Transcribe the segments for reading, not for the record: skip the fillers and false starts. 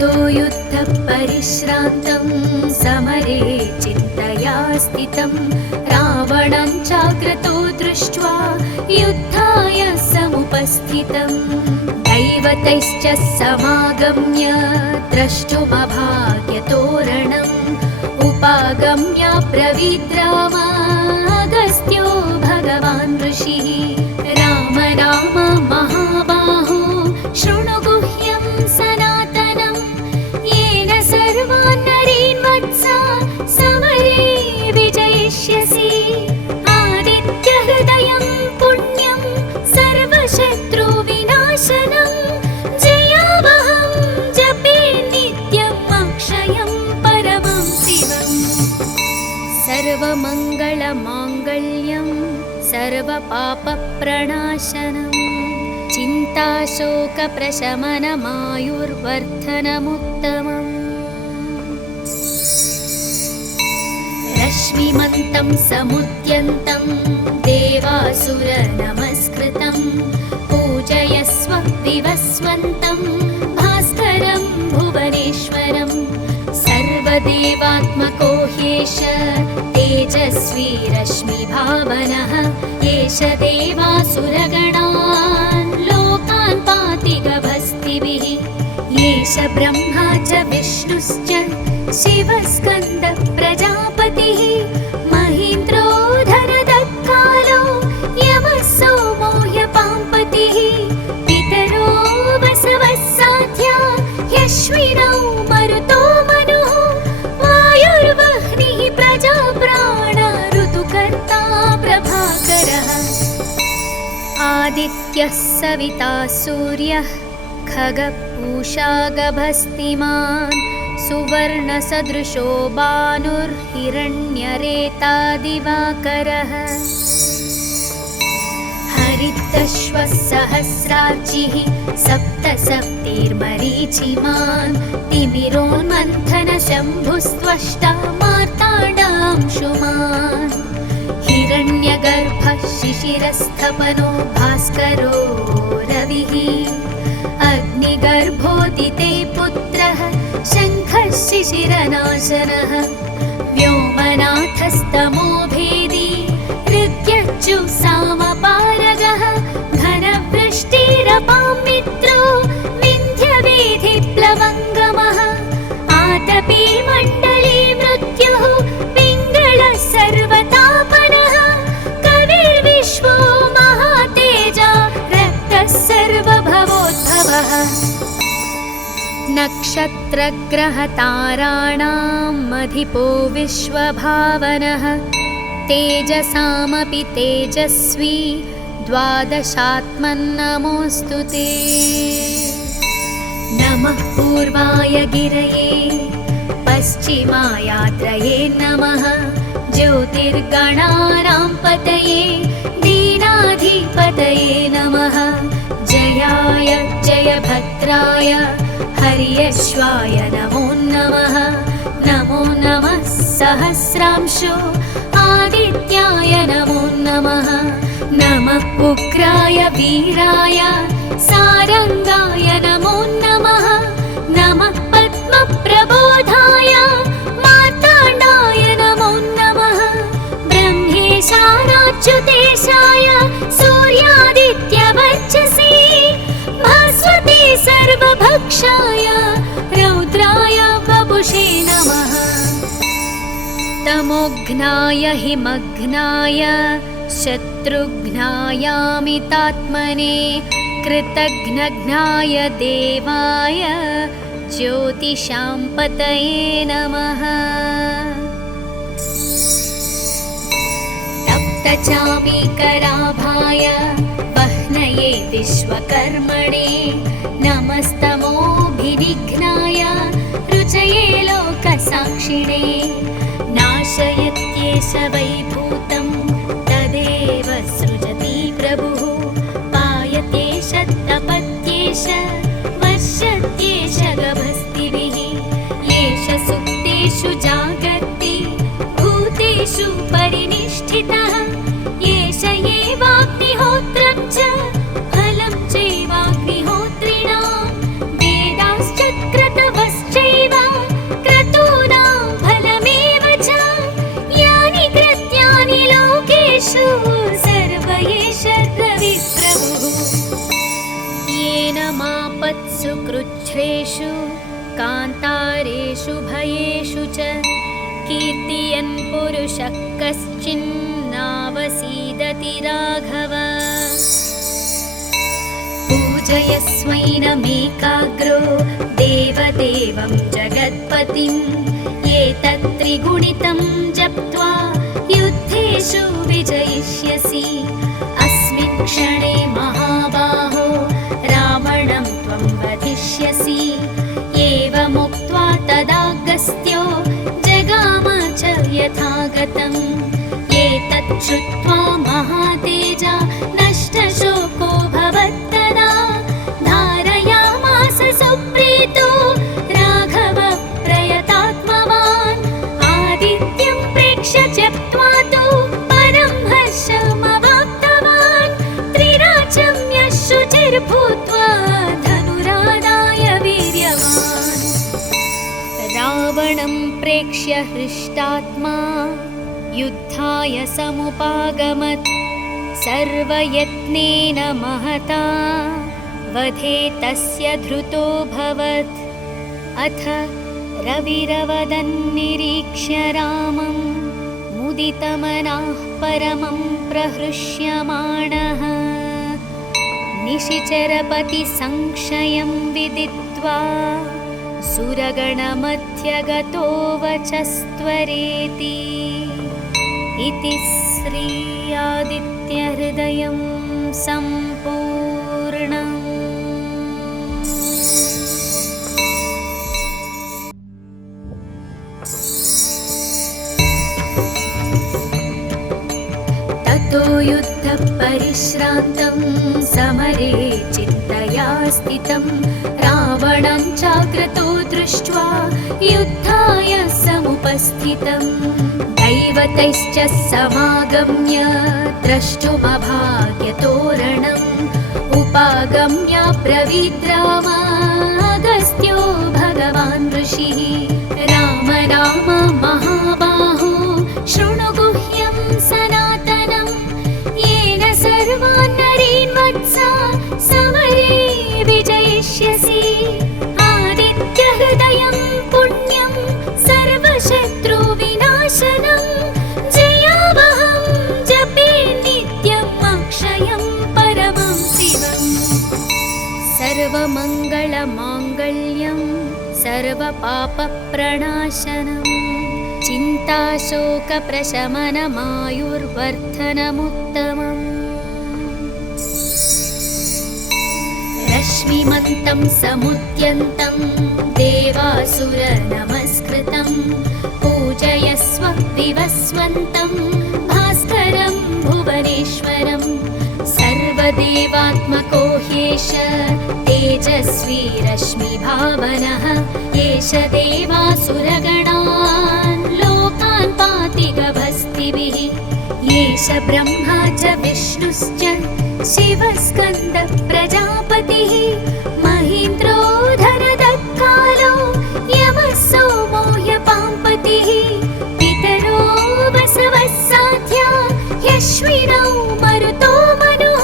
ततो युद्धपरिश्रान्तं समरे चिन्तया स्थितं रावणं चाग्रतो दृष्ट्वा युद्धाय समुपस्थितं दैवतैश्च समागम्य द्रष्टुमभाग्यतोरणम् उपागम्य ब्रवीद्रामागस्त्यो भगवान् ऋषिः राम राम महाबाहो शृणु गुह्यं सनातनं येन सर्वान् नरीन् वत्सा समरे विजयिष्यसि आदित्यहृदयं पुण्यं सर्वशत्रुविनाशनं जयावहं जपे नित्यम् अक्षयं परमं शिवम् सर्वमङ्गलमाङ्गल्यं सर्वपापप्रणाशनं चिन्ताशोकप्रशमनमायुर्वर्धनमुत्तमम् रश्मिमन्तं समुद्यन्तं देवासुरनमस्कृतं पूजयस्व विवस्वन्तं भास्करं भुवनेश्वरं सर्वदेवात्मको ह्येष तेजस्वी रश्मिभावनः एष देवासुरगणान् लोकान् पाति गभस्तिभिः एष ब्रह्मा च विष्णुश्च शिवस्कन्द प्रजापतिः महीन्द्रो धनदत्कालो यमः सोमो ह्यपाम्पतिः पितरो वसवः साध्या ह्यश्विनौ मरुतो मनुः वायुर्वह्निः प्रजाप्राण ऋतुकर्ता प्रभाकरः आदित्यः सविता सूर्यः खगः पूषा गभस्तिमान् सुवर्णसदृशो भानुर्हिरण्यरेता दिवाकरः हरितश्वः सहस्रार्चिः सप्तसप्तिर्मरीचिमान् तिमिरोन्मन्थनशम्भुस्त्वष्टा मार्ताण्डांशुमान् हिरण्यगर्भः शिशिरस्थपनो भास्करो रविः अग्निगर्भोदिते पुत्रः शङ्खः शिशिरनाशनः व्योमनाथस्तमो भेदी ऋग्यजुःसामपारगः घनवृष्टिरपां मित्रो विन्ध्यवेधिप्लवङ्गमः आतपी मण्डली मृत्युः पिङ्गळः सर्वतापनः कविर्विश्वो महातेजा रक्तः सर्वभवोद्भवः नक्षत्रग्रहताराणाम् अधिपो विश्वभावनः तेजसामपि तेजस्वी द्वादशात्मन्नमोऽस्तु ते नमः पूर्वाय गिरये पश्चिमायात्रये नमः ज्योतिर्गणानां पतये दीनाधिपतये नमः जयाय जयभद्राय हर्यश्वाय नमो नमः नमो नमः सहस्रांशो आदित्याय नमो नमः नमः उग्राय वीराय सारंगाय नमो नमः नमः पद्मप्रबोधाय मार्ताण्डाय नमो नमः ब्रह्मेशानाच्युतेशाय सूर्यादित्यवर्चसे भास्वते सर्वभक्षाय रौद्राय वपुषे नमः तमोघ्नाय हिमघ्नाय शत्रुघ्नायामितात्मने कृतघ्नघ्नाय देवाय ज्योतिषां पतये नमः तप्तचामीकराभाय वह्नये विश्वकर्मणे नमस्तमोभिनिघ्नाय रुचये लोकसाक्षिणे नाशयत्येष वैभूतं तदेव सृजति प्रभुः पायत्येष तपत्येष वर्षत्येष गभस्तिभिः येष सुप्तेषु जागर्ति भूतेषु परिनिष्ठितः येष एवाग्निहोत्रं च फलं चैवाग्निहोत्रिणां वेदाश्चक्रतवः सुखेषु कान्तारेषु भयेषु च कीर्तियन् पुरुषः कश्चिन्नावसीदति राघव। पूजयस्वैनमेकाग्रो देवदेवं जगत्पतिम् एतत्त्रिगुणितं जप्त्वा युद्धेषु विजयिष्यसि। अस्मिन् क्षणे महाबाहो रावणं त्वं वधिष्यसि। एवमुक्त्वा तदागस्त्यो जगाम च यथागतम्। एतत् श्रुत्वा महातेजा नष्टशोको भवत्तदा। धारयामास सुप्रीतो राघव प्रयतात्मवान्। आदित्यं प्रेक्ष्य त्यक्त्वा तु परं हर्षमवाप्तवान्। त्रिराचम्य शुचिर्भूत्वा धनुरादाय वीर्यवान्। रावणं प्रेक्ष्य हृष्टात्मा युद्धाय समुपागमत्। सर्वयत्नेन महता वधे तस्य धृतोऽभवत्। अथ रविरवदन्निरीक्ष्य रामं मुदितमनाः परमं प्रहृष्यमाणः। निशिचरपतिसंक्षयं विदित्वा सुरगणमध्यगतो वचस्त्वरेति। इति श्री आदित्यहृदयं सम्पूर्णम्। ततो युद्धपरिश्रान्तं समरे चिन्तया स्थितं रावणं चाग्रतो दृष्ट्वा युद्धाय समुपस्थितम्। दैवतैश्च समागम्य द्रष्टुमभाग्यतोरणम्। उपागम्य ब्रवीद्रामागस्त्यो भगवान् ऋषिः। राम राम महाबाहो शृणु गुह्यं सनातनं। येन सर्वान् नरीन् वत्सा समरे विजयिष्यसि। आदित्यहृदयं पुण्यं सर्वशत्रुविनाशनं। जयावहं जपे नित्यम् अक्षयं परमं शिवम्। सर्वमङ्गलमाङ्गल्यं सर्वपापप्रणाशनम्। चिन्ताशोकप्रशमनमायुर्वर्धनमुत्तमम्। रश्मिमन्तं समुद्यन्तं देवासुरनमस्कृतं। पूजयस्व विवस्वन्तं भास्करं भुवनेश्वरं। सर्वदेवात्मको ह्येष तेजस्वी रश्मिभावनः। एष देवासुरगणान् लोकान् पाति गभस्तिभिः। एष ब्रह्मा च विष्णुश्च शिवस्कन्द प्रजापतिः। महीन्द्रो धनदत्कालो यमः सोमो ह्यपाम्पतिः। पितरो वसवः साध्या ह्यश्विनौ मरुतो मनुः।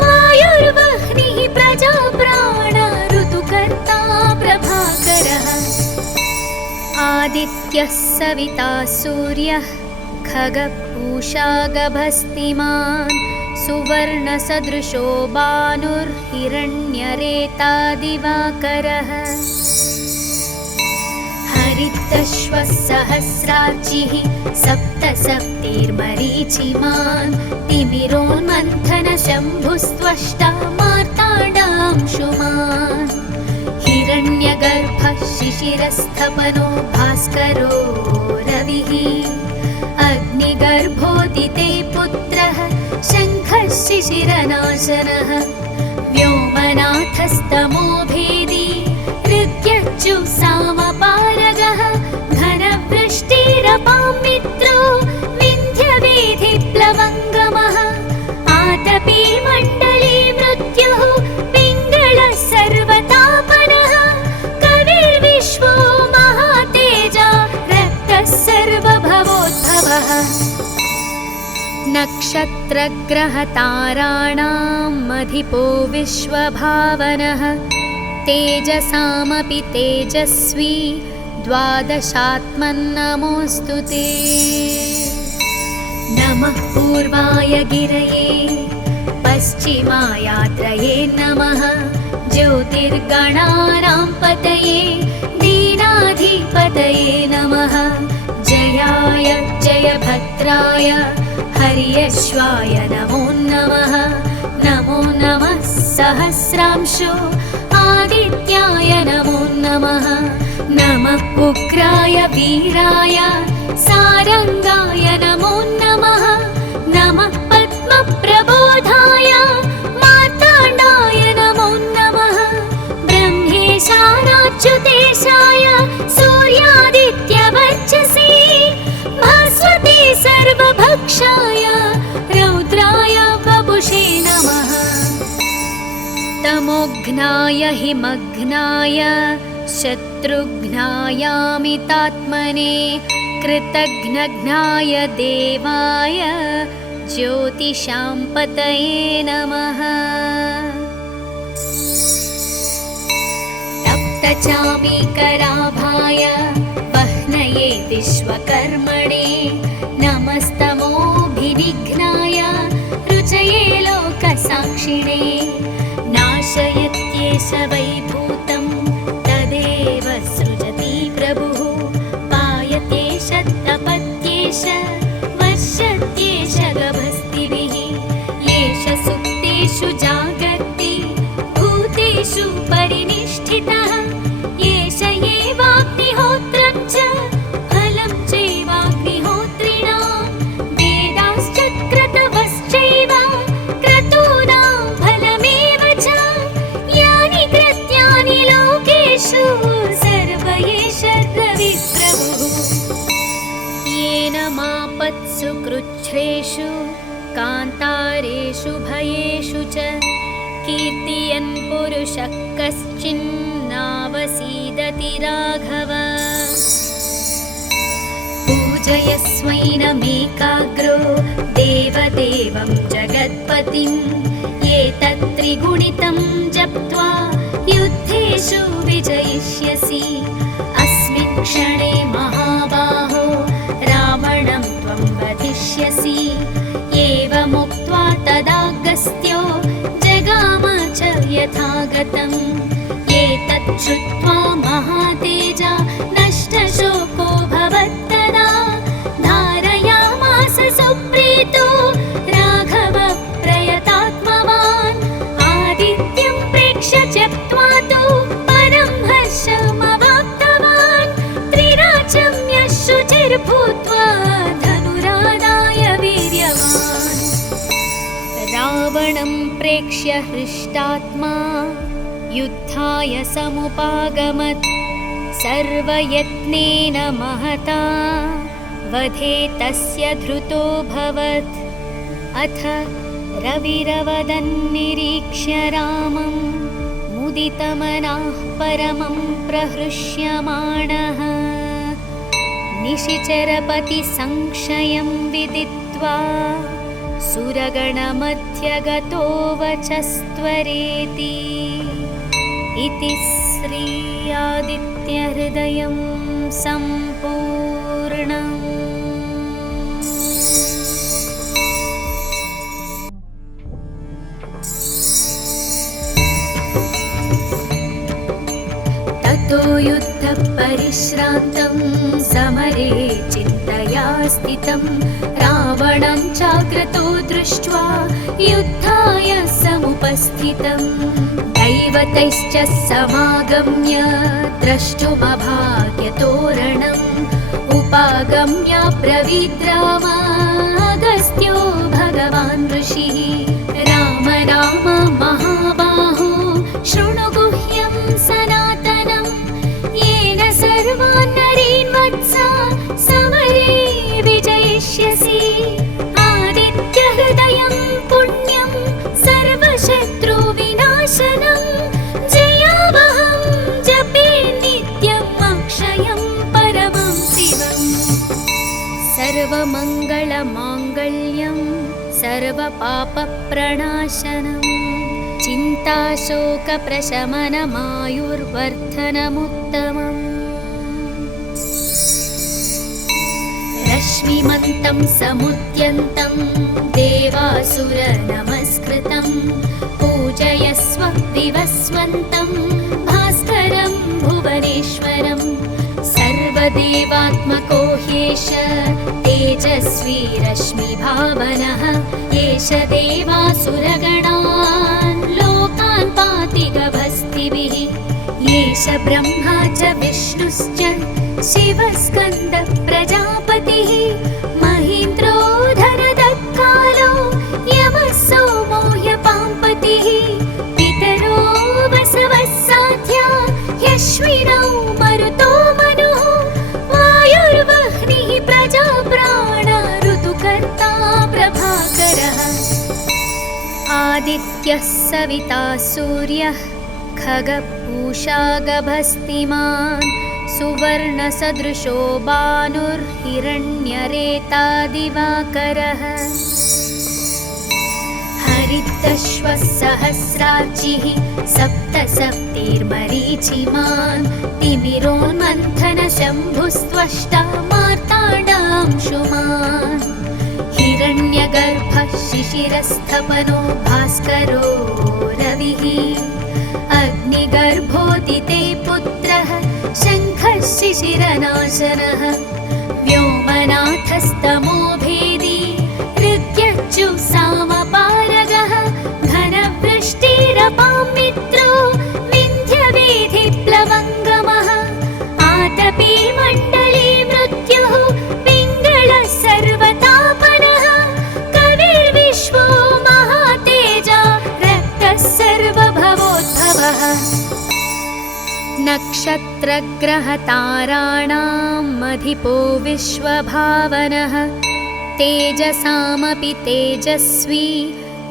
वायुर्वह्निः प्रजाप्राण ऋतुकर्ता प्रभाकरः। आदित्यः सविता सूर्यः खगपूषा गभस्तिमान्। सुवर्णसदृशो भानुर्हिरण्यरेता दिवाकरः। हरितश्वः सहस्रार्चिः सप्तसप्तिर्मरीचिमान्। तिमिरोन्मन्थनशम्भुस्त्वष्टा मार्ताण्डांशुमान्। हिरण्यगर्भः शिशिरस्थपनो भास्करो रविः। अग्निगर्भोदिते पुत्रः शङ्खः शिशिरनाशनः। व्योमनाथस्तमो भेदी ऋग्यज्जुःसामपारगः। घनवृष्टिरपां मित्रो विन्ध्यवेधिप्लवङ्गमः। आतपी मण्डली मृत्युः पिङ्गळः सर्वतापनः। कविर्विश्वो महातेजा रक्तः सर्वभवोद्भवः। नक्षत्रग्रहताराणाम् अधिपो विश्वभावनः। तेजसामपि तेजस्वी द्वादशात्मन्नमोऽस्तु ते। नमः पूर्वाय गिरये पश्चिमायात्रये नमः। ज्योतिर्गणानां पतये दीनाधिपतये नमः। जयाय जयभद्राय हर्यश्वाय नमो नमः। नमो नमः सहस्रांशो आदित्याय नमो नमः। नमः उग्राय वीराय सारंगाय नमो नमः। नमः पद्मप्रबोधाय मार्ताण्डाय नमो नमः। ब्रह्मेशानाच्युतेशाय सूर्यादित्यवर्चसे भास्वते सर्वभक्षाय रौद्राय वपुषे नमः। तमोघ्नाय हिमघ्नाय शत्रुघ्नायामितात्मने कृतघ्नघ्नाय देवाय ज्योतिषां पतये नमः। तप्तचामीकराभाय वह्नये विश्वकर्मणे नमस्तमोभिनिघ्नाय रुचये लोकसाक्षिणे। नाशयत्येष वैभूतं तदेव सृजति प्रभुः। पायत्येष तपत्येष वश्यत्येष गभस्तिभिः। येष सुप्तेषु जागर्ति भूतेषु परिनिष्ठितः। येष एवाग्निहोत्रं च फलं चैवाग्निहोत्रिणां। वेदाश्च क्रतवश्चैव क्रतूनां फलमेव च। यानि कृत्यानि लोकेषु सर्व एष रविप्रभुः। येन मापत्सु कृच्छ्रेषु कान्तारेषु भयेषु च कीर्तयन् पुरुषः कश्चिन्नावसीदति राघव। पूजयस्वैनमेकाग्रो देवदेवं जगत्पतिं। एतत्त्रिगुणितं जप्त्वा युद्धेषु विजयिष्यसि। अस्मिन् क्षणे महाबाहो रावणं त्वं वधिष्यसि। एवमुक्त्वा तदागस्त्यो जगाम च यथागतम्। एतत् श्रुत्वा महातेजा नष्टशोको भवत्तदा। धारयामास सुप्रीतो राघव प्रयतात्मवान्। आदित्यं प्रेक्ष्य त्यक्त्वा तु परं हर्षमवाप्तवान्। त्रिराचम्य शुचिर्भूत्वा धनुरादाय वीर्यवान्। रावणं प्रेक्ष्य हृष्टात्मा युद्धाय समुपागमत्। सर्वयत्नेन महता वधे तस्य धृतोऽभवत्। अथ रविरवदन्निरीक्ष्य रामं मुदितमनाः परमं प्रहृष्यमाणः। निशिचरपतिसंशयं विदित्वा सुरगणमध्यगतो वचस्त्वरेति। इति श्री आदित्यहृदयं सम्पूर्णम्। ततो युद्धपरिश्रान्तं समरे चिन्तया स्थितं। रावणं चाग्रतो दृष्ट्वा युद्धाय समुपस्थितम्। दैवतैश्च समागम्य द्रष्टुमभाग्यतोरणम्। उपागम्य ब्रवीद्राम अगस्त्यो भगवान् ऋषिः। राम राम महाबाहो शृणु गुह्यं सनातनं। येन सर्वान् नरीन् वत्सा समरे विजयिष्यसि। आदित्यहृदयं पुण्यं सर्वशत्रुविनाशनं। जयावहं जपे नित्यम् अक्षयं परमं शिवम्। सर्वमङ्गलमाङ्गल्यं सर्वपापप्रणाशनं चिन्ताशोकप्रशमनमायुर्वर्धनमुत्तमम् रश्मिमन्तं समुद्यन्तं देवासुरनमस्कृतं पूजयस्व विवस्वन्तं भास्करं भुवनेश्वरं सर्वदेवात्मको ह्येष तेजस्वी रश्मिभावनः एष देवासुरगणान् लोकान् पाति गभस्तिभिः एष ब्रह्मा च विष्णुश्च शिवस्कन्द प्रजापतिः महीन्द्रो धनदत्कालो यमः सोमो ह्यपाम्पतिः पितरो वसवः साध्या ह्यश्विनौ मरुतो मनुः वायुर्वह्निः प्रजाप्राण ऋतुकर्ता प्रभाकरः आदित्यः सविता सूर्यः खगपूषा गभस्तिमान् सुवर्णसदृशो भानुर्हिरण्यरेता दिवाकरः हरितश्वः सहस्रार्चिः सप्तसप्तिर्मरीचिमान् तिमिरोन्मन्थनशम्भुस्त्वष्टा मार्ताण्डांशुमान् हिरण्यगर्भः शिशिरस्थपनो भास्करो रविः अग्निगर्भोदिते पुत्रः शङ्खः शिशिरनाशनः व्योमनाथस्तमो भेदी ऋग्यच्युसामपारगः घनवृष्टिरपां मित्रो विन्ध्यवेधिप्लवङ्गमः आतपी मण्डली मृत्युः पिङ्गळः सर्वतापनः कविर्विश्वो महातेजा रक्तः सर्वभवोद्भवः नक्षत्रग्रहताराणाम् अधिपो विश्वभावनः तेजसामपि तेजस्वी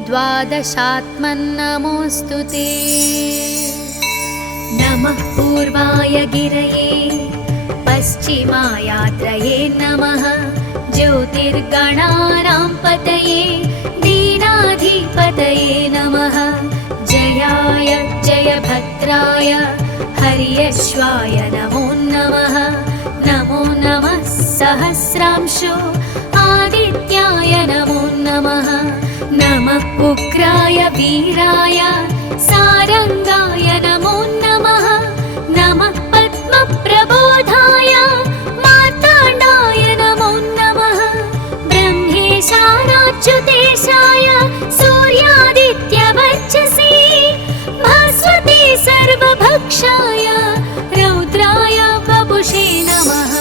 द्वादशात्मन्नमोऽस्तु ते नमः पूर्वाय गिरये पश्चिमायात्रये नमः ज्योतिर्गणानां पतये दीनाधिपतये नमः जयाय जयभद्राय हर्यश्वाय नमो नमः नमो नमः सहस्रांशो आदित्याय नमो नमः नमः उग्राय वीराय सारंगाय नमो नमः नमः पद्मप्रबोधाय मार्ताण्डाय नमो नमः ब्रह्मेशानाच्युतेशाय सूर्यादित्यवर्चसे भास्वते सर्वभक्षाय रौद्राय वपुषे नमः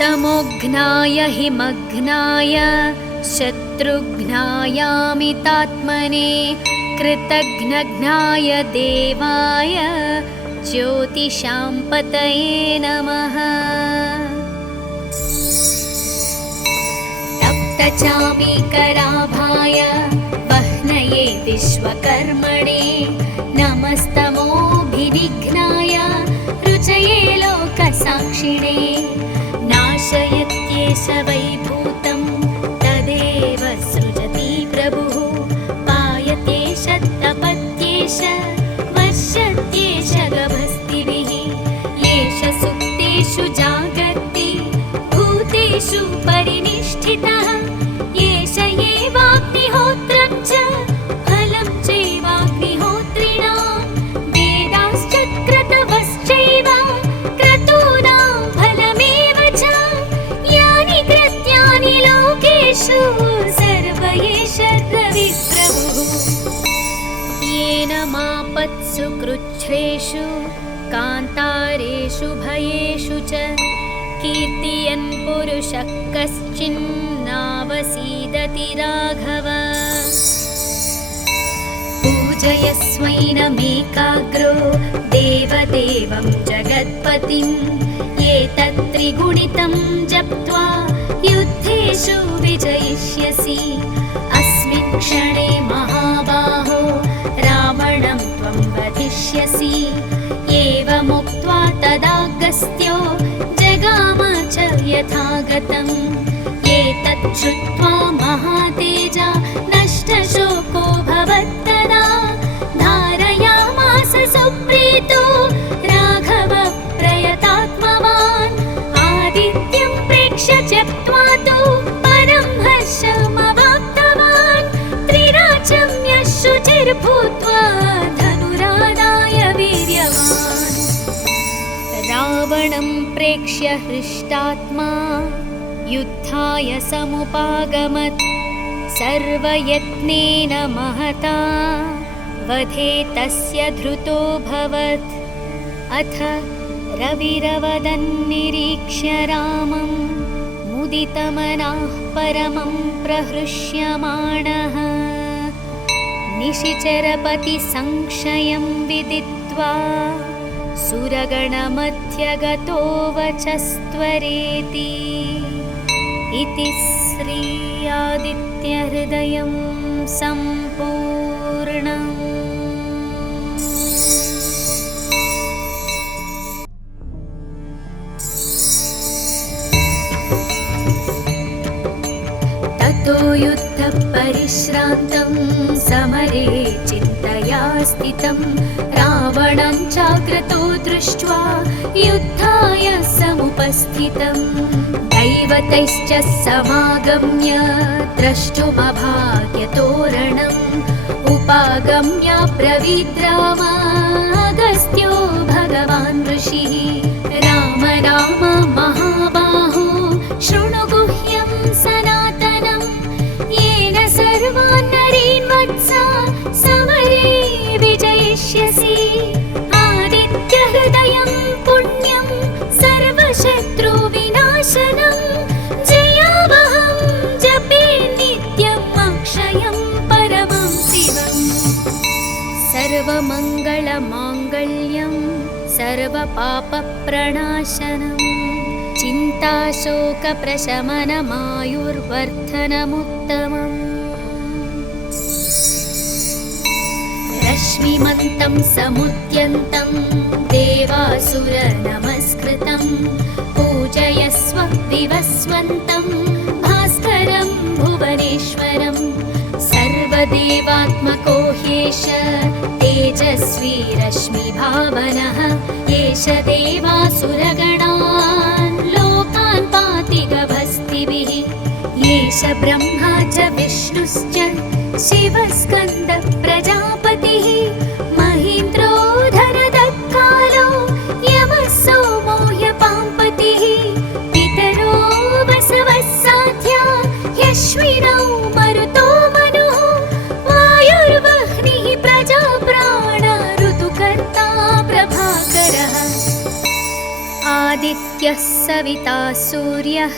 तमोघ्नाय हिमघ्नाय शत्रुघ्नायामितात्मने कृतघ्नघ्नाय देवाय ज्योतिषां पतये नमः तप्तचामीकराभाय वह्नये विश्वकर्मणे नमस्तमोभिनिघ्नाय रुचये लोकसाक्षिणे नाशयत्येष वैभूतं तदेव सृजति प्रभुः पायत्येष तपत्येष वर्षत्येष गभस्तिभिः येष सुप्तेषु जागर्ति भूतेषु परिनिष्ठितः येष एवाग्निहोत्रं च फलं चैवाग्निहोत्रिणां वेदाश्च क्रतवश्चैव क्रतूनां फलमेव च यानि कृत्यानि लोकेषु सर्व एष रविप्रभुः येन मापत्सु कृच्छ्रेषु कान्तारेषु भयेषु च कीर्तयन् पुरुषः कश्चिन्नावसीदति राघव पूजयस्वैनमेकाग्रो देवदेवं जगत्पतिं एतत्त्रिगुणितं जप्त्वा युद्धेषु विजयिष्यसि अस्मिन् क्षणे महाबाहो रावणं त्वं वधिष्यसि एवमुक्त्वा तदागस्त्यो जगाम च यथागतम् एतत् श्रुत्वा महातेजा नष्टशोको भवत्तदा पाचम्यः शुचिर्भूत्वा धनुरादाय वीर्यवान्। रावणं प्रेक्ष्य हृष्टात्मा युद्धाय समुपागमत्। सर्वयत्नेन महता वधे तस्य धृतोऽभवत्। अथ रविरवदन्निरीक्ष्य रामं मुदितमनाः परमं प्रहृष्यमाणः। निशिचरपतिसंशयं विदित्वा सुरगणमध्यगतो वचस्त्वरेति। इति श्री आदित्यहृदयं सम्पूर्णम्। ततो युद्धपरिश्रान्तं समरे चिन्तया स्थितं रावणं चाग्रतो दृष्ट्वा युद्धाय समुपस्थितं। दैवतैश्च समागम्य द्रष्टुमभाग्यतोरणम् उपागम्य ब्रवीद् राम अगस्त्यो भगवान् ऋषिः। राम राम महाबाहो शृणु गुह्यं सनातनं येन सर्वान् नरीन् वत्सा समरे विजयिष्यसि। आदित्यहृदयं पुण्यं सर्वशत्रुविनाशनं जयावहं जपे नित्यम् अक्षयं परमं शिवम्। सर्वमङ्गलमाङ्गल्यं सर्वपापप्रणाशनं चिन्ताशोकप्रशमनमायुर्वर्धनमुत्तमम्। रश्मिमन्तं समुद्यन्तं देवासुरनमस्कृतं पूजयस्व विवस्वन्तं भास्करं भुवनेश्वरं। सर्वदेवात्मको ह्येष तेजस्वी रश्मिभावनः। एष देवासुरगणान् लोकान् पाति गभस्तिभिः। एष ब्रह्मा च विष्णुश्च शिवस्कन्दः प्रजापतिः। महीन्द्रो धनदत्कालो यमः सोमो ह्यपाम्पतिः। पितरो वसवः साध्या ह्यश्विनौ मरुतो मनुः। वायुर्वह्निः प्रजाप्राण ऋतुकर्ता प्रभाकरः। आदित्यः सविता सूर्यः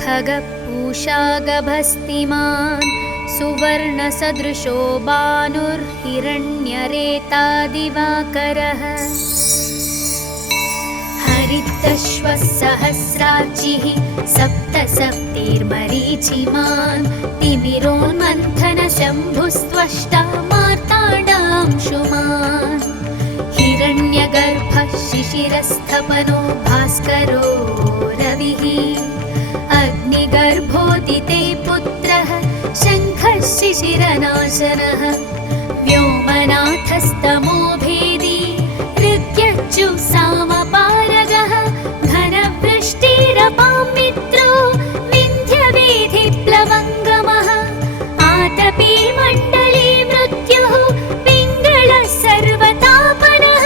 खगः पूषा गभस्तिमान्। सुवर्णसदृशो भानुर्हिरण्यरेता दिवाकरः। हरितश्वः सहस्रार्चिः सप्त सप्तिर्मरीचिमान्। तिमिरोन्मन्थनशम्भुस्त्वष्टा मार्ताण्डांशुमान्। हिरण्यगर्भः शिशिरस्थपनो भास्करो रविः। अग्निगर्भोदिते पुत्रः शङ्खः शिशिरनाशनः। व्योमनाथस्तमो भेदी ऋग्यज्जुःसामपारगः। घनवृष्टिरपां मित्रो विन्ध्यवेधिप्लवङ्गमः। आतपी मण्डले मृत्युः पिङ्गलः सर्वतापनः।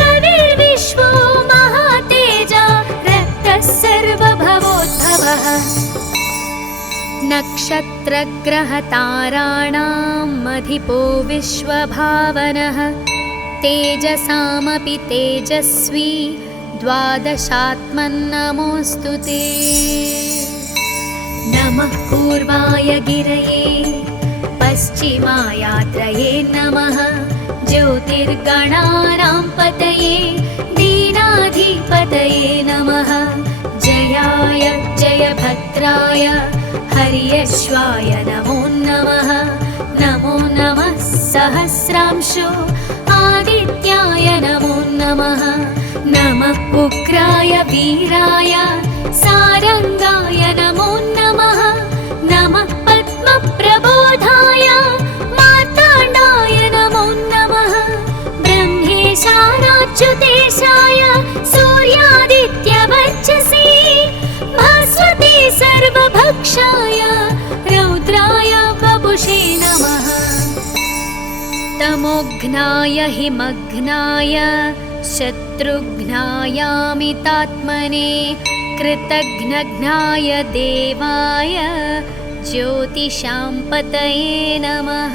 कविर्विश्वो महातेजा रक्तः सर्वभवोद्भवः। नक्षत्रग्रहताराणाम् अधिपो विश्वभावनः। तेजसामपि तेजस्वी द्वादशात्मन्नमोऽस्तु ते। नमः पूर्वाय गिरये पश्चिमायात्रये नमः। ज्योतिर्गणानां पतये दीनाधिपतये नमः। जयाय जयभद्राय हर्यश्वाय नमो नमः। नमो नमः सहस्रांशो आदित्याय नमो नमः। नमः उग्राय वीराय सारंगाय नमो नमः। नमः पद्मप्रबोधाय मार्ताण्डाय नमो नमः। ब्रह्मेशानाच्युतेशाय सूर्यादित्यवर्चसे भास्वते सर्वभक्षाय रौद्राय वपुषे नमः। तमोघ्नाय हिमघ्नाय शत्रुघ्नायामितात्मने कृतघ्नघ्नाय देवाय ज्योतिषां पतये नमः।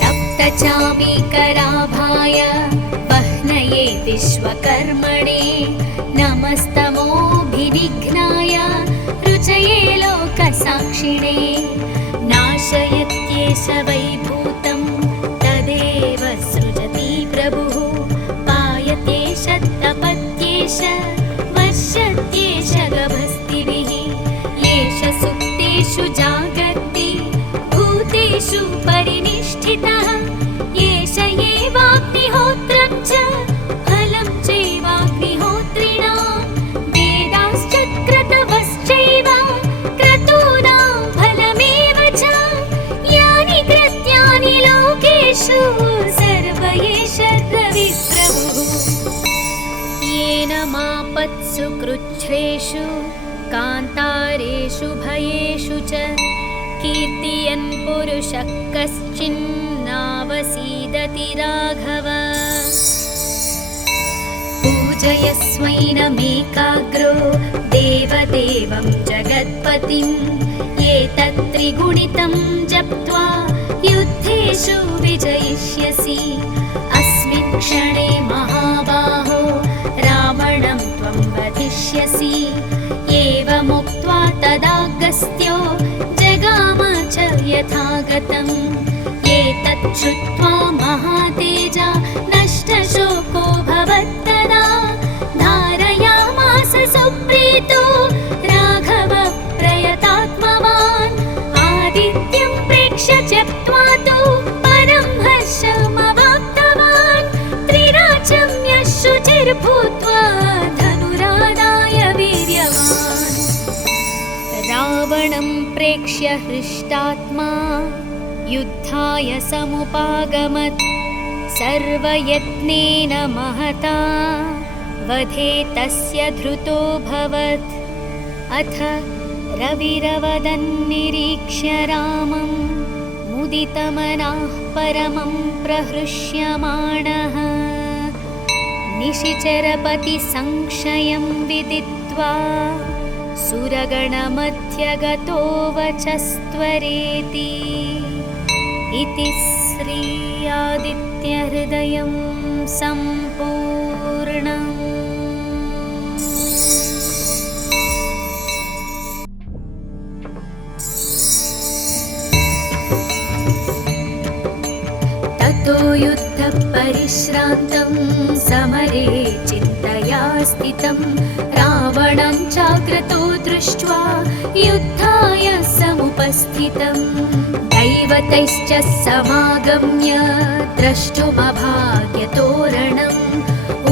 तप्तचामीकराभाय वह्नये विश्वकर्मणे नमस्तमोभिनिघ्नाय रुचये लोकसाक्षिणे नाशयत्येष वैभूतं तदेव सृजति प्रभुः पायत्येष तपत्येष वर्षत्येष गभस्तिभिः येष सुप्तेषु जागर्ति भूतेषु परिनिष्ठितः येष एवाग्निहोत्रं च फलं चैवाग्निहोत्रिणां वेदाश्च क्रतवश्चैव क्रतूनां फलमेव च यानि कृत्यानि लोकेषु सर्व एष द्रविप्रभुः येन मापत्सु कृच्छ्रेषु कान्तारेषु भयेषु च कीर्तयन् पुरुषः कश्चिन्नावसीदति राघव पूजयस्वैनमेकाग्रो देवदेवं जगत्पतिं एतत्त्रिगुणितं जप्त्वा युद्धेषु विजयिष्यसि अस्मिन् क्षणे महाबाहो रावणं त्वं वधिष्यसि एवमुक्त्वा तदागस्त्यो जगाम च यथागतम् एतत् श्रुत्वा महातेजा नष्टशोको भवत्तदा धारयामास सुप्रीतो राघव प्रयतात्मवान् आदित्यं प्रेक्ष्य त्यक्त्वा तु परं हर्षमवाप्तवान् त्रिराचम्य शुचिर्भूत्वा धनुरादाय वीर्यवान् रावणं प्रेक्ष्य हृष्टात्मा युद्धाय समुपागमत् सर्वयत्नेन महता वधे तस्य धृतोऽभवत् अथ रविरवदन्निरीक्ष्य रामं मुदितमनः परमं प्रहृष्यमाणः निशिचरपतिसंशयं विदित्वा सुरगणमध्यगतो वचस्त्वरेति इति श्री आदित्यहृदयं सम्पूर्णम्। ततो युद्धपरिश्रान्तं समरे चिन्तया स्थितं रावणं चाक्रतो दृष्ट्वा युद्धाय समुपस्थितं दैवतैश्च समागम्य द्रष्टुमभाग्यतोरणम्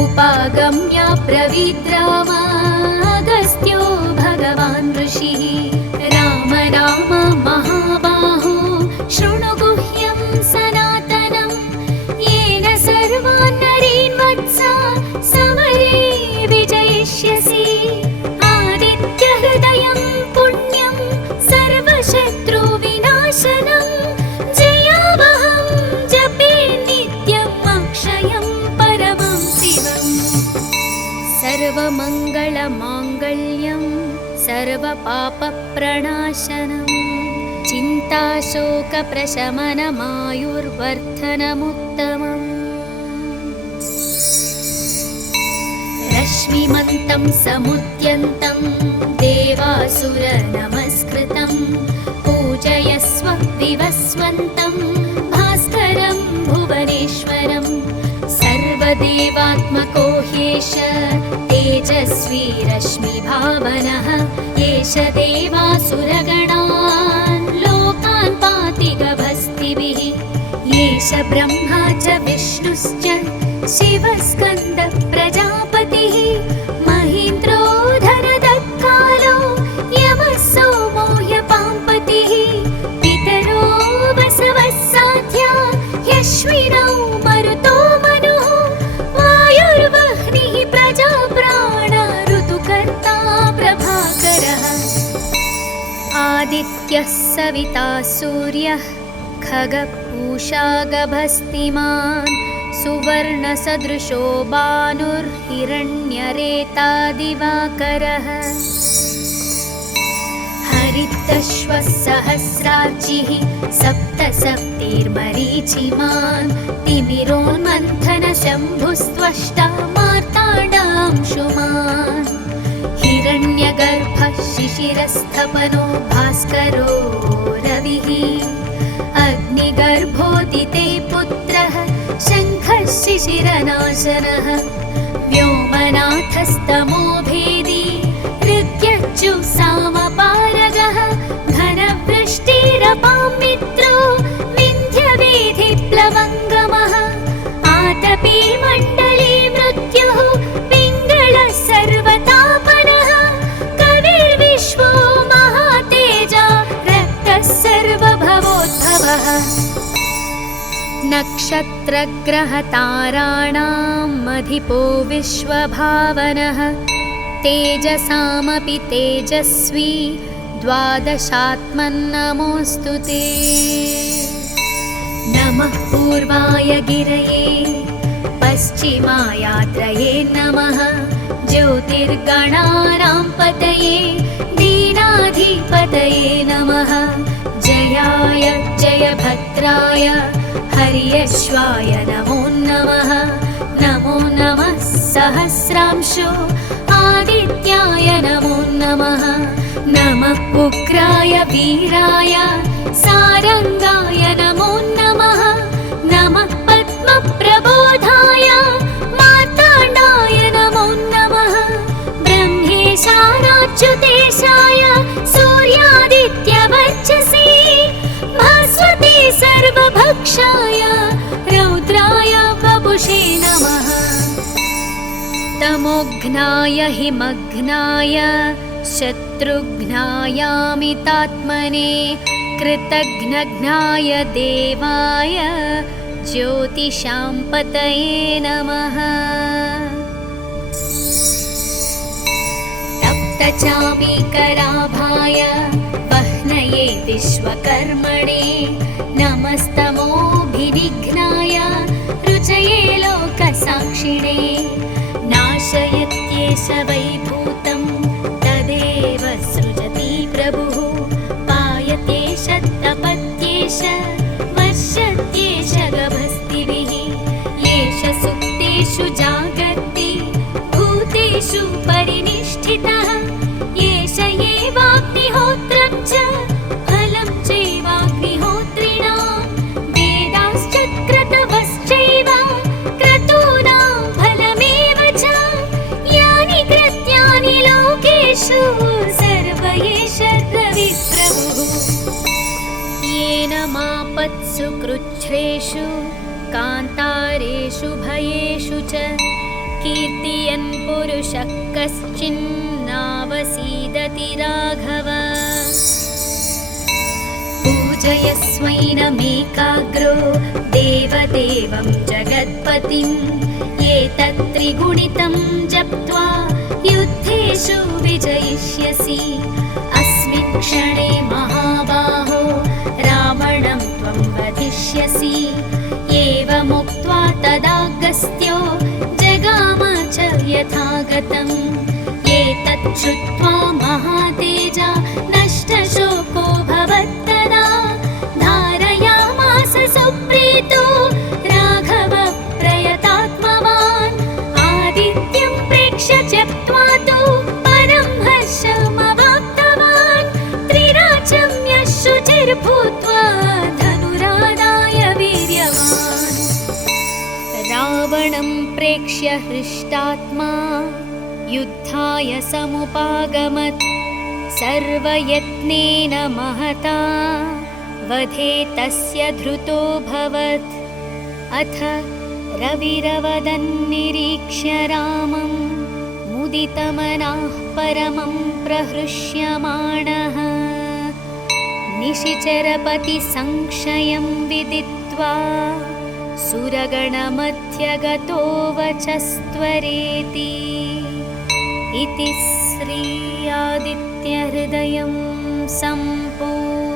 उपागम्य ब्रवीद्रामागस्त्यो भगवान् ऋषिः राम राम महाबाहो शृणु गुह्यं सनातनं येन सर्वान् नरीन् वत्सा समरे विजयिष्यसि आदित्यहृदयं पुण्यं सर्वशत्रुविनाशनं जयावहं जपे नित्यम् अक्षयं परमं शिवम् सर्वमङ्गलमाङ्गल्यं सर्वपापप्रणाशनं चिन्ताशोकप्रशमनमायुर्वर्धनमुत्तमम् रश्मिमन्तं समुद्यन्तं देवासुरनमस्कृतं पूजयस्व विवस्वन्तं भास्करं भुवनेश्वरं सर्वदेवात्मको ह्येष तेजस्वी रश्मिभावनः एष देवासुरगणान् लोकान् पाति गभस्तिभिः एष ब्रह्मा च विष्णुश्च शिवस्कन्द प्रजापतिः महीन्द्रो धनदत्कालो यमः सोमो ह्यपाम्पतिः पितरो वसवः साध्या ह्यश्विनौ मरुतो मनुः वायुर्वह्निः प्रजाप्राण ऋतुकर्ता प्रभाकरः आदित्य आदित्यः सविता सूर्यः खगपूषा गभस्तिमान् सुवर्णसदृशो भानुर्हिरण्यरेता दिवाकरः हरितश्वः सहस्रार्चिः सप्तसप्तिर्मरीचिमान् तिमिरोन्मन्थनशम्भुस्त्वष्टा मार्ताण्डांशुमान् हिरण्यगर्भः शिशिरस्थपनो भास्करो रविः अग्निगर्भोदिते पुत्रः शङ्खः शिशिरनाशनः व्योमनाथस्तमो भेदी ऋग्यज्जुःसामपारगः घनवृष्टिरपां मित्रो विन्ध्यवेधिप्लवङ्गमः आतपी मण्डली मृत्युः पिङ्गळः सर्वतापनः कविर्विश्वो महातेजा रक्तः सर्वभवोद्भवः नक्षत्रग्रहताराणाम् अधिपो विश्वभावनः तेजसामपि तेजस्वी द्वादशात्मन्नमोऽस्तु ते नमः पूर्वाय गिरये पश्चिमायात्रये नमः ज्योतिर्गणानां पतये दीनाधिपतये नमः जयाय जयभद्राय हर्यश्वाय नमो नमः नमो नमः सहस्रांशो आदित्याय नमो नमः नमः उग्राय वीराय सारंगाय नमो नमः नमः पद्मप्रबोधाय मार्ताण्डाय नमो नमः ब्रह्मेशानाच्युतेशाय सूर्यादित्यवर्चसे भास्वते सर्वभक्षाय रौद्राय वपुषे नमः तमोघ्नाय हिमघ्नाय शत्रुघ्नायामितात्मने कृतघ्नघ्नाय देवाय ज्योतिषां पतये नमः तप्तचामीकराभाय वह्नये विश्वकर्मणे नमस्तमोभिनिघ्नाय रुचये लोकसाक्षिणे नाशयत्येष वैभूतं तदेव सृजति प्रभुः पायतेष तपत्येष वर्षत्येष गभस्तिभिः येष सुप्तेषु जागर्ति भूतेषु परिनिष्ठितः येष एवाग्निहोत्रं च फलं चैवाग्निहोत्रिणां वेदाश्च क्रतवश्चैव क्रतूनां फलमेव च यानि कृत्यानि लोकेषु सर्व एष रविप्रभुः येन मापत्सु कृच्छ्रेषु कान्तारेषु भयेषु च कीर्तयन् पुरुषः कश्चिन्नावसीदति राघव पूजयस्वैनमेकाग्रो देवदेवं जगत्पतिम् एतत्त्रिगुणितं जप्त्वा युद्धेषु विजयिष्यसि अस्मिन् क्षणे महाबाहो रावणं त्वं वधिष्यसि एवमुक्त्वा तदागस्त्यो जगाम च यथागतम् एतत् श्रुत्वा महातेजा नष्टशोको भवत्तदा धारयामास सुप्रीतो राघव प्रयतात्मवान् आदित्यं प्रेक्ष्य त्यक्त्वा तु परं हर्षमवाप्तवान् त्रिराचम्य शुचिर्भूत्वा धनुरादाय वीर्यवान् रावणं प्रेक्ष्य हृष्टात्मा युद्धाय समुपागमत् सर्वयत्नेन महता वधे तस्य धृतोऽभवत् अथ रविरवदन्निरीक्ष्य रामं मुदितमनः परमं प्रहृष्यमाणः निशिचरपतिसंशयं विदित्वा सुरगणमध्यगतो वचस्त्वरेति इति श्री आदित्यहृदयं सम्पूर्णम्।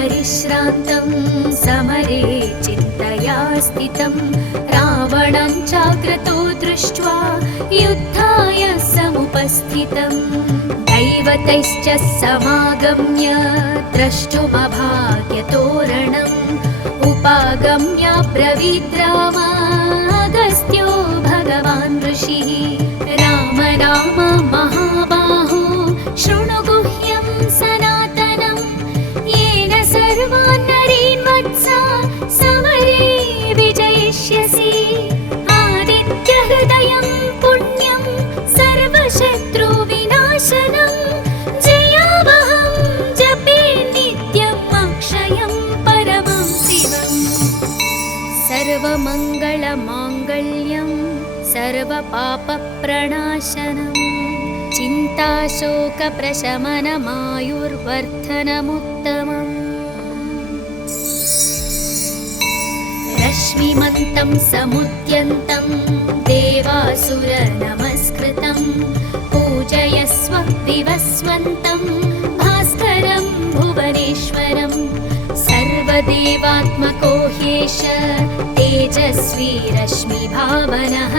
परिश्रान्तं समरे चिन्तया स्थितं रावणं चाग्रतो दृष्ट्वा युद्धाय समुपस्थितं दैवतैश्च समागम्य द्रष्टुमभाग्यतोरणम् उपागम्य ब्रवीद् राम अगस्त्यो भगवान् ऋषिः राम राम महाबाहो शृणु गुह्यं सनातनं येन सर्वान् नरीन् वत्सा समरे विजयिष्यसि आदित्यहृदयं पुण्यं सर्वशत्रुविनाशनं जयावहं जपे नित्यम् अक्षयं परमं शिवम् सर्वमङ्गलमाङ्गल्यं सर्वपापप्रणाशनं चिन्ताशोकप्रशमनमायुर्वर्धनमुत्तमम् रश्मिमन्तं समुद्यन्तं देवासुरनमस्कृतं पूजयस्व विवस्वन्तं भास्करं भुवनेश्वरं सर्वदेवात्मको ह्येष तेजस्वी रश्मिभावनः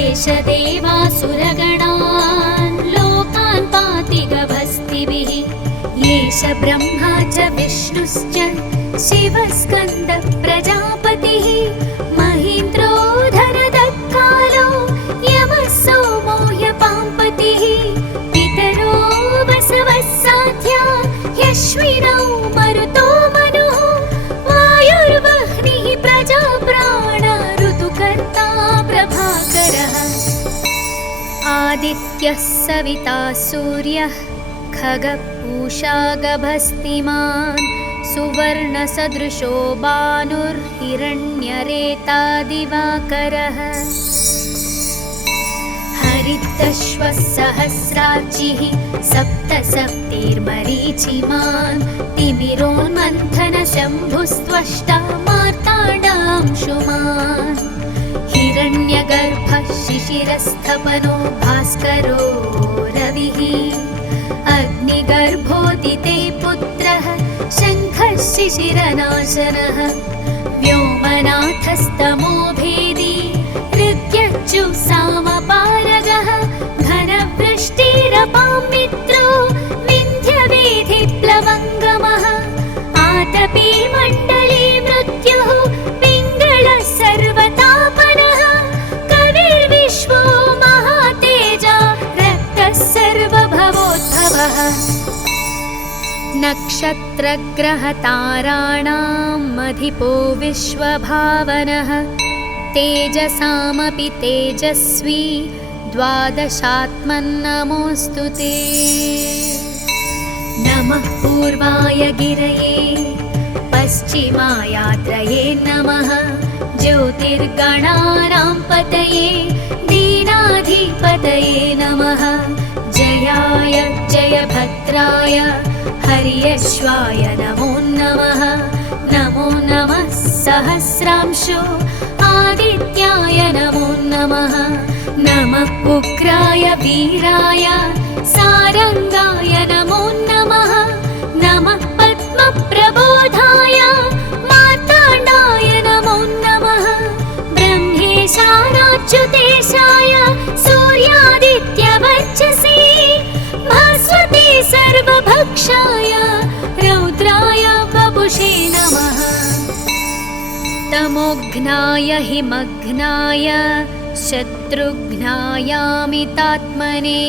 एष देवासुरगणान् लोकान् पाति गभस्तिभिः एष ब्रह्मा च विष्णुश्च शिवस्कन्द प्रजापतिः महीन्द्रो धनदत्कालो यमः सोमो ह्यपाम्पतिः पितरो वसवः साध्या ह्यश्विनौ मरुतो मनुः वायुर्वह्निः प्रजाप्राण ऋतुकर्ता प्रभाकरः आदित्यः सविता सूर्यः खगः पूषा गभस्तिमान् सुवर्णसदृशो भानुर्हिरण्यरेता दिवाकरः हरितश्वः सहस्रार्चिः सप्तसप्तिर्मरीचिमान् तिमिरोन्मन्थनशम्भुस्त्वष्टा मार्ताण्डांशुमान् हिरण्यगर्भः शिशिरस्थपनो भास्करो रविः अग्निगर्भोदिते पुत्रः शङ्खः शिशिरनाशनः व्योमनाथस्तमो भेदी ऋग्यजुःसामपारगः घनवृष्टिरपां मित्रो विन्ध्यवेधिप्लवङ्गमः आतपी मण्डली मृत्युः पिङ्गळः सर्वतापनः कविर्विश्वो महातेजा रक्तः सर्वभवोद्भवः नक्षत्रग्रहताराणाम् अधिपो विश्वभावनः तेजसामपि तेजस्वी द्वादशात्मन्नमोऽस्तु ते नमः पूर्वाय गिरये पश्चिमायात्रये नमः ज्योतिर्गणानां पतये दीनाधिपतये नमः जयाय जयभद्राय हर्यश्वाय नमो नमः नमो नमः सहस्रांशो आदित्याय नमो नमः नमः उग्राय वीराय सारंगाय नमो नमः नमः पद्मप्रबोधाय मार्ताण्डाय नमो नमः ब्रह्मेशानाच्युतेशाय सूर्यादित्यवर्चसे भास्वते सर्वभक्षाय रौद्राय वपुषे नमः तमोघ्नाय हिमघ्नाय शत्रुघ्नायामितात्मने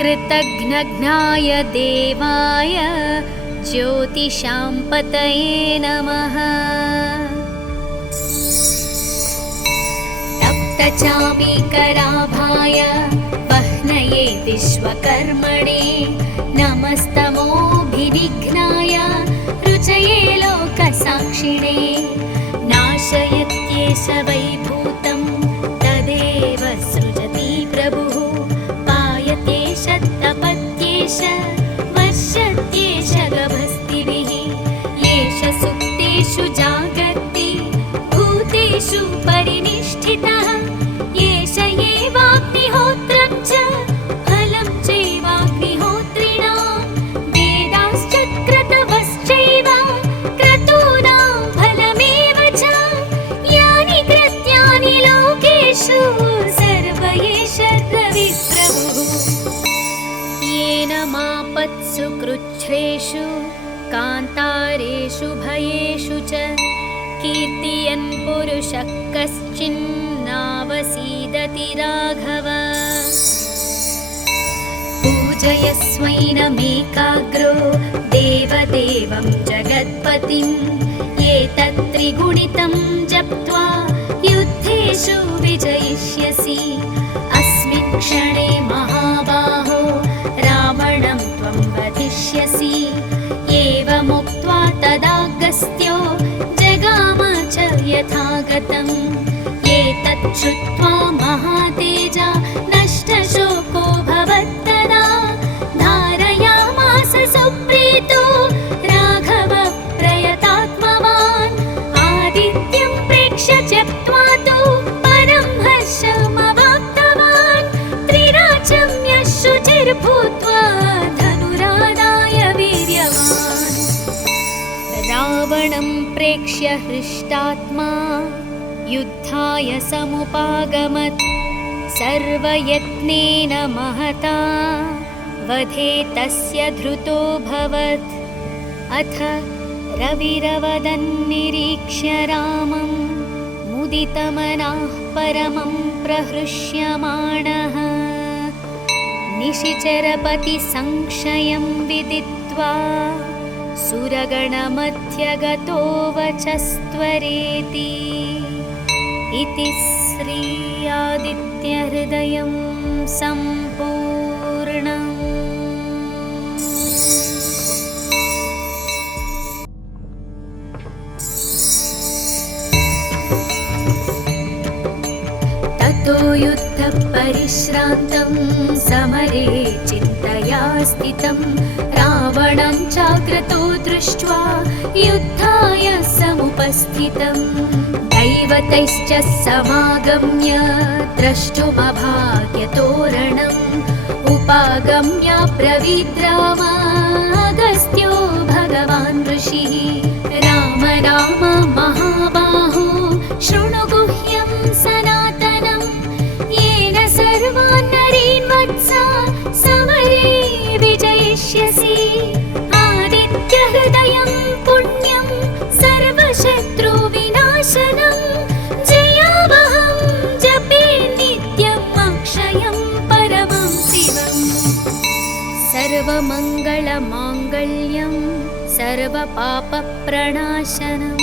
कृतघ्नघ्नाय देवाय ज्योतिषां पतये नमः तप्तचामीकराभाय वह्नये विश्वकर्मणे नमस्तमोभिनिघ्नाय रुचये लोकसाक्षिणे नाशयत्येष वैभूतं तदेव सृजति प्रभुः पायत्येष तपत्येष वर्षत्येष गभस्तिभिः येष सुप्तेषु जागर्ति भूतेषु परिनिष्ठितः येष एवाग्निहोत्रं च फलं चैवाग्निहोत्रिणां वेदाश्च क्रतवश्चैव सुखेषु कान्तारेषु भयेषु च कीर्तियन् पुरुषः कश्चिन्नावसीदति राघव। पूजयस्वैनमेकाग्रो देवदेवं जगत्पतिम् एतत्त्रिगुणितं जप्त्वा युद्धेषु विजयिष्यसि। अस्मिन् क्षणे महाबाहो रावणं त्वं वधिष्यसि। एवमुक्त्वा तदागस्त्यो जगाम च यथागतम्। एतत् श्रुत्वा महातेजा नष्टशोको भवत्तदा। धारयामास सुप्रीतो राघव प्रयतात्मवान्। आदित्यं प्रेक्ष्य त्यक्त्वा तु परं हर्षमवाप्तवान्। त्रिराचम्य शुचिर्भूत्वा धनुरादाय वीर्यवान्। रावणं प्रेक्ष्य हृष्टात्मा युद्धाय समुपागमत्। सर्वयत्नेन महता वधे तस्य धृतोऽभवत्। अथ रविरवदन्निरीक्ष्य रामं मुदितमनाः परमं प्रहृष्यमाणः। निशिचरपतिसंशयं विदित्वा सुरगणमध्यगतो वचस्त्वरेति। इति श्री आदित्यहृदयं सम्पूर्णम्। ततो युद्धपरिश्रान्तं समरे चिन्तया स्थितं रावणं चाग्रतो दृष्ट्वा युद्धाय समुपस्थितम्। दैवतैश्च समागम्य द्रष्टुमभाग्यतोरणम्। उपागम्य ब्रवीद्रामागस्त्यो भगवान् ऋषिः। राम राम महाबाहो शृणु गुह्यं सनातनं। येन सर्वान् नरीन् वत्सा समरे विजयिष्यसि। आदित्यहृदयं पुण्यं सर्वशत्रुविनाशनं। जयावहं जपे नित्यम् अक्षयं परमं शिवम्। सर्वमङ्गलमाङ्गल्यं सर्वपापप्रणाशनम्।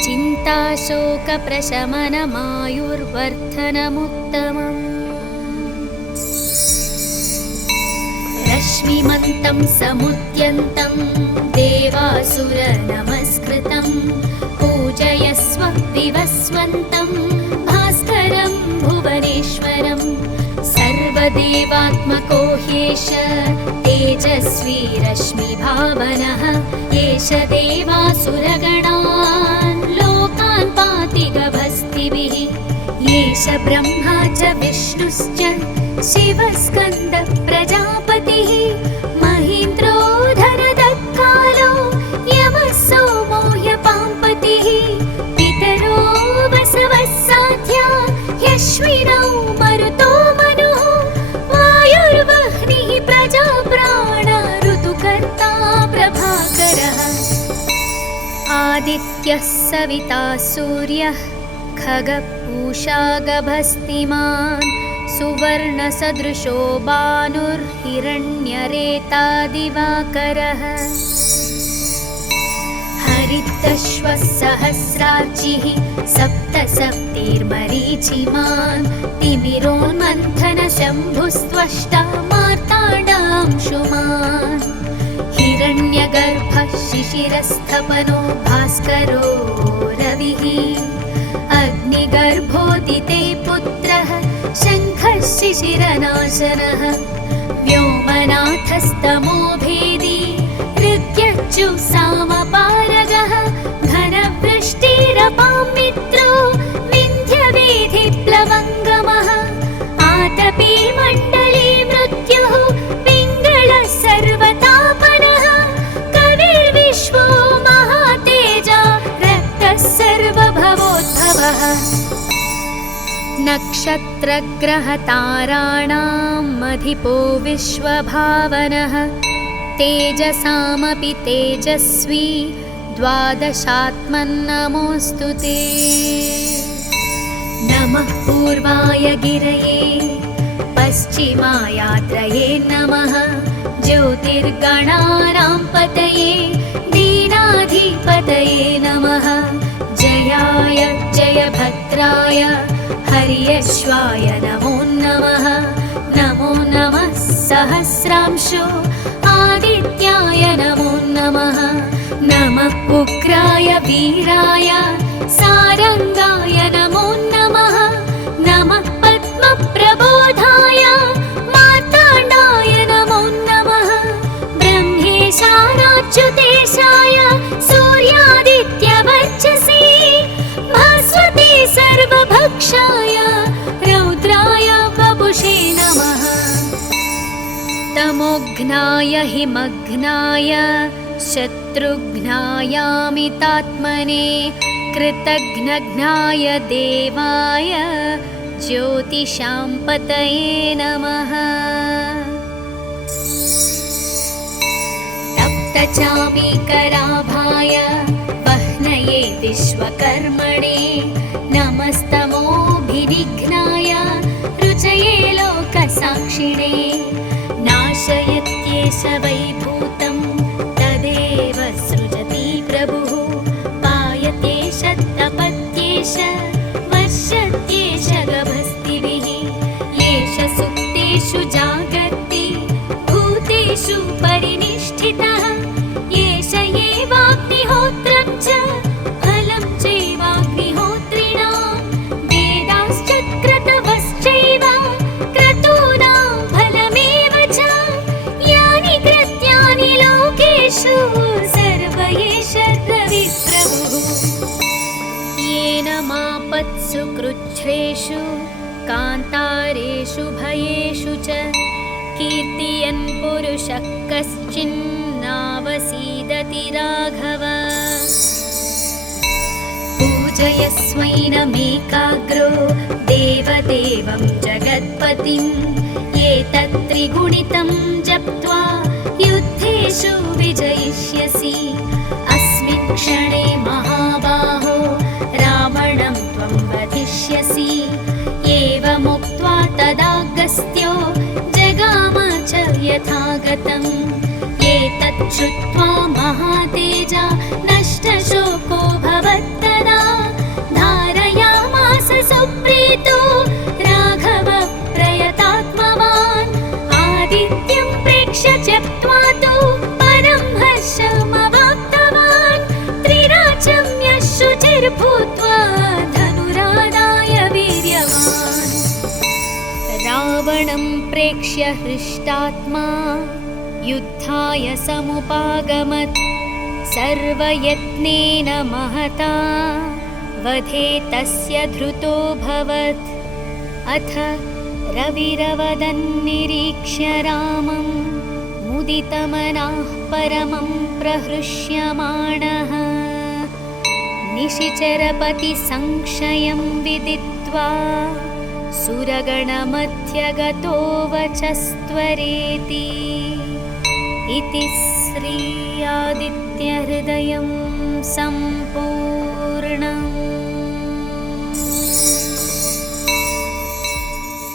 चिन्ताशोकप्रशमनमायुर्वर्धनमुत्तमम्। रश्मिमन्तं समुद्यन्तं देवासुरनमस्कृतं। पूजयस्व विवस्वन्तं भास्करं भुवनेश्वरं। सर्वदेवात्मको ह्येष तेजस्वी रश्मिभावनः। एष देवासुरगणान् लोकान् पाति गभस्तिभिः। एष ब्रह्मा च विष्णुश्च शिवस्कन्द प्रजापतिः। महीन्द्रो धनदत्कालो यमः सोमो ह्यपाम्पतिः। पितरो वसवः साध्या ह्यश्विनौ मरुतो मनुः। वायुर्वह्निः प्रजाप्राण ऋतुकर्ता प्रभाकरः। आदित्यः सविता सूर्यः खगपूषा गभस्तिमान्। सुवर्णसदृशो भानुर्हिरण्यरेता दिवाकरः। हरितश्वः सहस्रार्चिः सप्त सप्तिर्मरीचिमान्। तिमिरोन्मन्थनशम्भुस्त्वष्टा मार्ताण्डांशुमान्। हिरण्यगर्भः शिशिरस्थपनो भास्करो रविः। अग्निगर्भोदिते पुत्रः शङ्खः शिशिरनाशनः। व्योमनाथस्तमो भेदी ऋग्यज्जुःसामपारगः। घनवृष्टिरपां मित्रो विन्ध्यवेधिप्लवङ्गमः। आतपी मण्डली मृत्युः पिङ्गळः सर्वतापनः। कविर्विश्वो महातेजा रक्तः सर्वभवोद्भवः। नक्षत्रग्रहताराणाम् अधिपो विश्वभावनः। तेजसामपि तेजस्वी द्वादशात्मन्नमोऽस्तु ते। नमः पूर्वाय गिरये पश्चिमायात्रये नमः। ज्योतिर्गणानां पतये दीनाधिपतये नमः। जयाय जयभद्राय हर्यश्वाय नमो नमः। नमो नमः सहस्रांशो आदित्याय नमो नमः। नमः उग्राय वीराय सारंगाय नमो नमः। नमः पद्मप्रबोधाय मार्ताण्डाय नमो नमः। ब्रह्मेशानाच्युतेशाय सूर्यादित्यवर्चसे भास्वते सर्वभक्षाय रौद्राय वपुषे नमः। तमोघ्नाय हिमघ्नाय शत्रुघ्नायामितात्मने कृतघ्नघ्नाय देवाय ज्योतिषां पतये नमः। तप्तचामीकराभाय वह्नये विश्वकर्मणे नमस्तमोभिनिघ्नाय रुचये लोकसाक्षिणे। नाशयत्येष वैभूतं तदेव सृजति प्रभुः। पायत्येष तपत्येष वर्षत्येष गभस्तिभिः। येष सुप्तेषु जागर्ति भूतेषु परिनिष्ठितः। येष एवाग्निहोत्रं च फलं चैवाग्निहोत्रिणां। वेदाश्च क्रतवश्चैव क्रतूनां फलमेव च। यानि कृत्यानि लोकेषु सर्व एष रविप्रभुः। येन मापत्सु कृच्छ्रेषु कान्तारेषु भयेषु च कीर्तयन् पुरुषः कश्चिन्नावसीदति राघव। पूजयस्वैनमेकाग्रो देवदेवं जगत्पतिं। एतत्त्रिगुणितं जप्त्वा युद्धेषु विजयिष्यसि। अस्मिन् क्षणे महाबाहो रावणं त्वं वधिष्यसि। एवमुक्त्वा तदागस्त्यो जगाम च यथागतम्। एतत् श्रुत्वा महातेजा नष्टशोको भवत्तदा। धारयामास सुप्रीतो राघव प्रयतात्मवान्। आदित्यं प्रेक्ष्य त्यक्त्वा तु परं हर्षमवाप्तवान्। त्रिराचम्य शुचिर्भूत्वा धनुरादाय वीर्यवान्। रावणं प्रेक्ष्य हृष्टात्मा युद्धाय समुपागमत्। सर्वयत्नेन महता वधे तस्य धृतोऽभवत्। अथ रविरवदन्निरीक्ष्य रामं मुदितमनाः परमं प्रहृष्यमाणः। निशिचरपतिसंशयं विदित्वा सुरगणमध्यगतो वचस्त्वरेति। इति श्री आदित्यहृदयं सम्पूर्णम्।